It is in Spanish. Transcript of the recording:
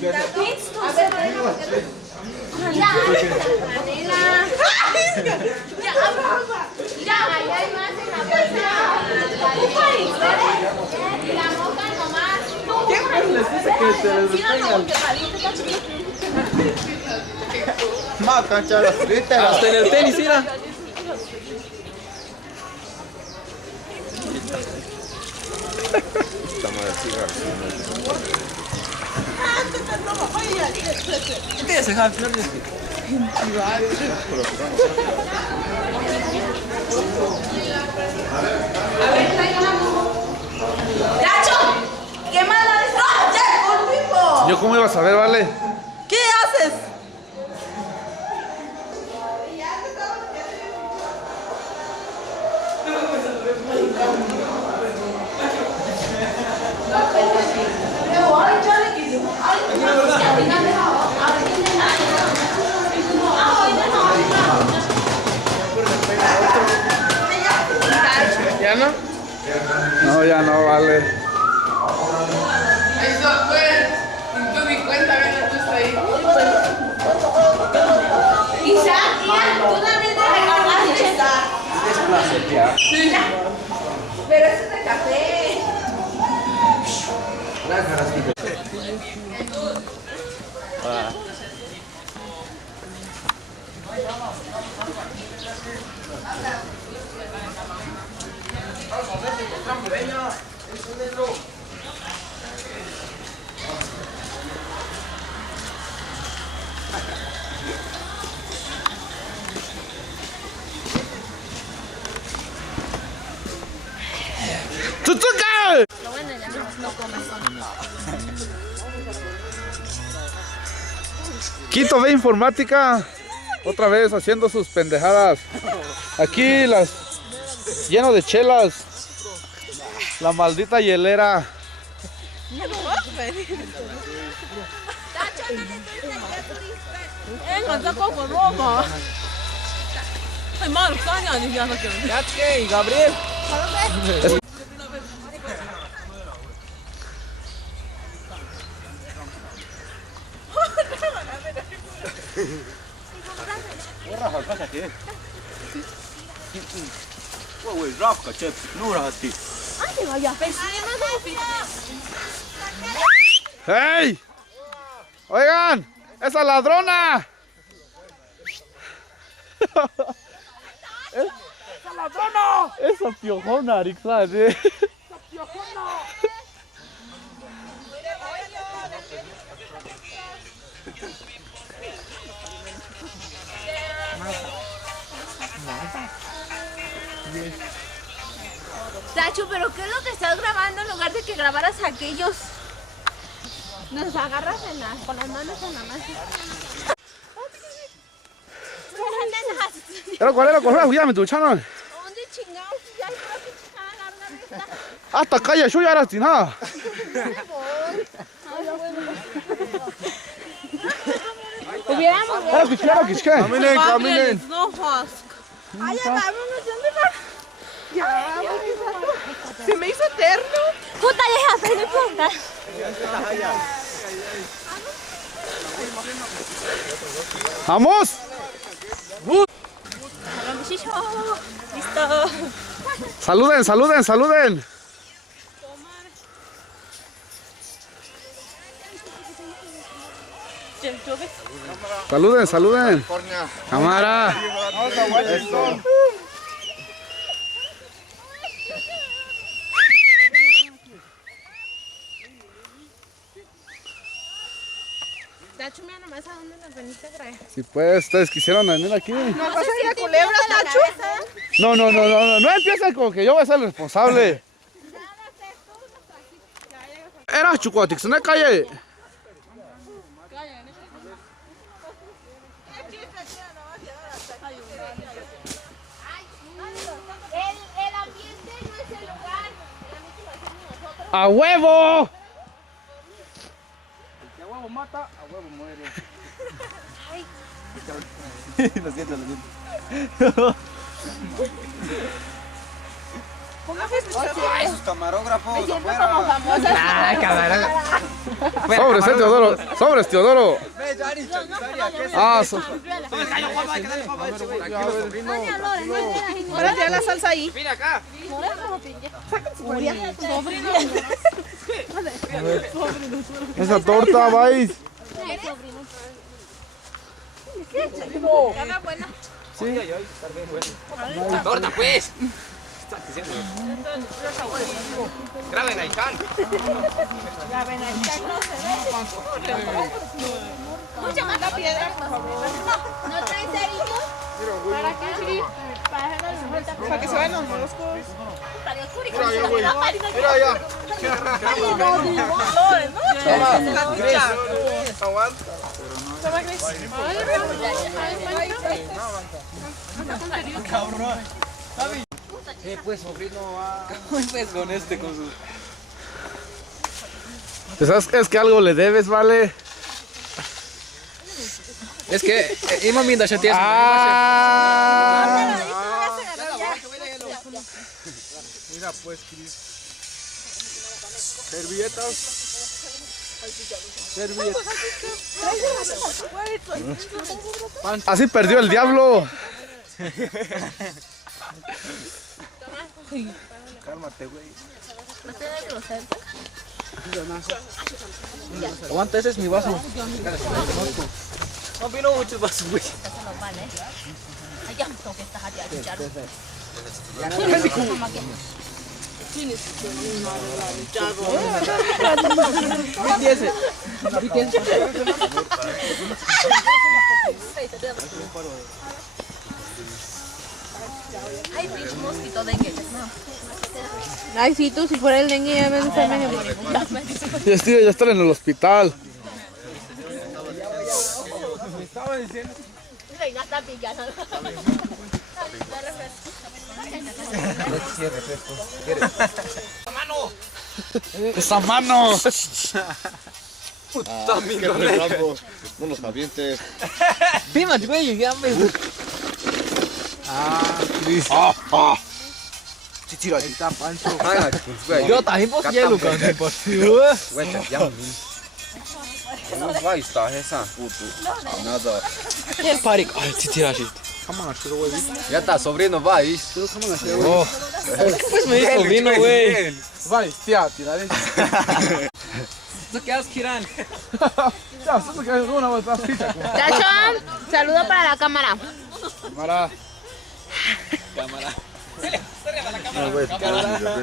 Mira, ahí hay más en la bolsa. Y la moca nomás. ¿Qué les dice que se les despegan? Más cancha de la frita. Hasta en el tenis, mira. ¿Qué te deja flores? ¡Yacho! ¿Qué mala es? ¡Ah, ya! ¡Volvimos! ¿Yo cómo iba a saber, vale? ¿Qué haces? ¿Ya no? No, ya no, vale. Eso fue. Tú mi cuenta, ven tú ahí. Isaac, tú también te recordaste. Es Pero eso es de café. ¡Tutuca! Quinto B Informática, otra vez haciendo sus pendejadas. Aquí las lleno de chelas. La maldita hielera. Yatke y Gabriel. ¡Hey! Oigan, esa ladrona. ¡Esa ladrona! Esa piojona, Arixane. Tacho, pero ¿qué es lo que estás grabando en lugar de que grabaras a aquellos? Nos agarras con las manos en la mano. Pero cuál era correr, cuídame tu channel. ¿Dónde chingados? Ya creo que está. Hasta calle, yo ya era sin nada. Hubiéramos. Era que chiara, que chiara. Caminen, caminen. Ay, ya vámonos, ya. Se me hizo eterno. Puta, ya se le punta. ¡Vamos! Listo. Saluden, saluden, saluden. Saluden, saluden. Cámara. Tacho, mira nomás a dónde nos veniste a traer. Si pues, ustedes quisieron venir aquí. ¿Nos vas a ir a Culebra, Tacho? No empiecen con que yo voy a ser el responsable. Era Chucuatix, ¿no calle? El ambiente no es el lugar. El ambiente lo hacemos nosotros. ¡A huevo! Si a huevo mata, a huevo muere. Lo siento, lo siento. Ay, sus camarógrafos Siento como afuera. famosa. Ah, cabrón. Sobres, Teodoro. Sobres, Teodoro. Ve, Yari, Chavisaria, ¿qué es? Ah, Ahora ya la salsa ahí. Mira acá. esa torta, vais. Torta, pues. Graben ahí, can. Mucha más la piedra, por favor. ¿No traes cerillos? ¿Para qué, Siri? Para hacer la vuelta. Para que se vean los moscos. Mira ya. Toma, Chris. Aguanta. Pues, sobrino, pues con este, con su... ¿Sabes qué? Es que algo le debes, ¿vale? Es que iba viendo a Ah. Mira pues, Cris. Servilletas. Así perdió el diablo. Cálmate, güey. Aguanta, ese es mi vaso. No vino muchos vasos, güey. Ay, pinche mosquito dengue. Ay, sí, tú, si fuera el dengue ya me está medio moribunda. Ya están en el hospital. Reina está pillando. ¡Esa mano! No los avientes. Pima, güey, ya me. Chichirotita, Pancho. Yo también vos hielo, cabrón. Güey, ya, vai estar essa puto. Nada. El pari. Ay, chichirashi. Ya está, sobrino, vai. Oh. Pues me dijo vino, güey. Vai, tía, tiraré. ¿Tú qué haces, Kiran? Ya, esto que es una botacita. Chacho, saludo para la cámara. Cámara. Cámara. Cámara.